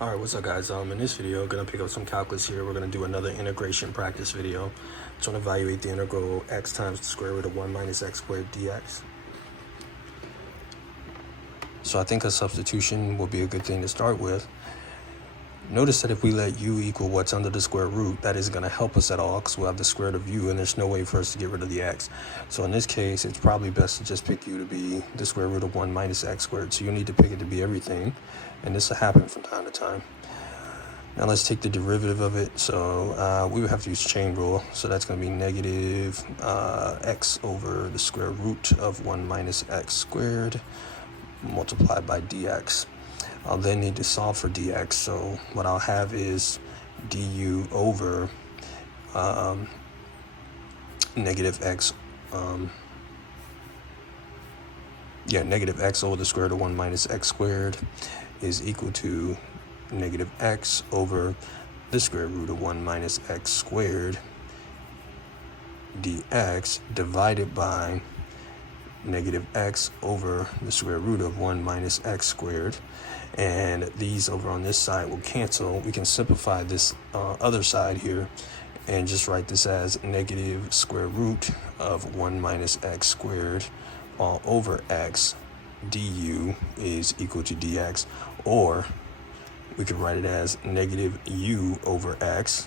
All right, what's up guys? In this video, gonna pick up some calculus here. We're gonna do another integration practice video. So I'm gonna evaluate the integral x times the square root of 1 minus x squared dx. So I think a substitution will be a good thing to start with. Notice that if we let u equal what's under the square root, that isn't gonna help us at all because we'll have the square root of u and there's no way for us to get rid of the x. So in this case, it's probably best to just pick u to be the square root of 1 minus x squared. So you need to pick it to be everything. And this will happen from time to time. Now let's take the derivative of it. So we would have to use chain rule. So that's going to be negative x over the square root of 1 minus x squared multiplied by dx. I'll then need to solve for dx. So what I'll have is du over negative x. Negative x over the square root of 1 minus x squared is equal to negative x over the square root of 1 minus x squared dx divided by negative x over the square root of 1 minus x squared. And these over on this side will cancel. We can simplify this other side here and just write this as negative square root of 1 minus x squared all over x du is equal to dx, or we could write it as negative u over x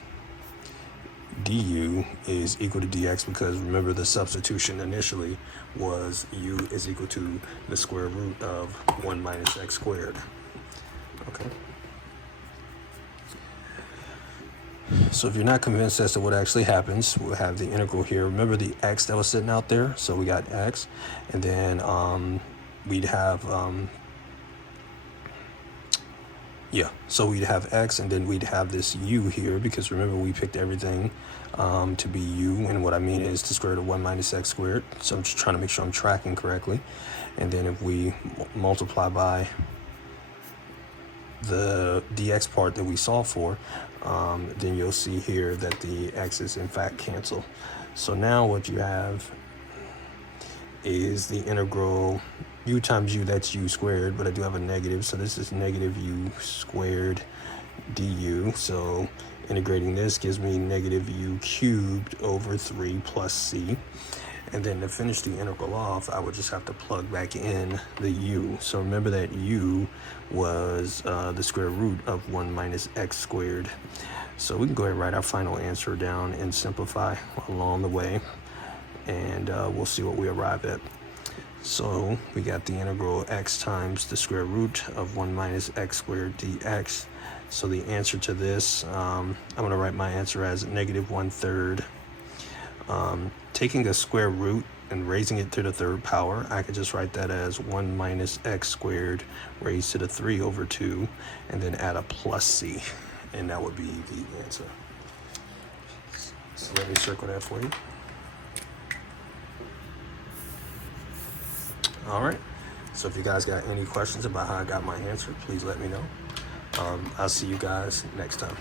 du is equal to dx, because remember the substitution initially was u is equal to the square root of 1 minus x squared. Okay. So if you're not convinced as to what actually happens, we'll have the integral here. Remember the x that was sitting out there? So we got x, and then we'd have so we'd have x, and then we'd have this u here, because remember we picked everything to be u, and what I mean is the square root of 1 minus x squared. So I'm just trying to make sure I'm tracking correctly. And then if we multiply by the dx part that we solve for, then you'll see here that the x's in fact cancel. So now what you have is the integral u times u, that's u squared, but I do have a negative, so this is negative u squared du. So integrating this gives me negative u cubed over 3 plus c. And then to finish the integral off, I would just have to plug back in the u. So remember that u was the square root of 1 minus x squared. So we can go ahead and write our final answer down and simplify along the way, and we'll see what we arrive at. So we got the integral x times the square root of 1 minus x squared dx. So the answer to this, I'm going to write my answer as negative 1/3. Taking a square root and raising it to the third power, I could just write that as 1 minus x squared raised to the 3 over 2, and then add a plus c, and that would be the answer. So let me circle that for you. All right, so if you guys got any questions about how I got my answer, please let me know. I'll see you guys next time.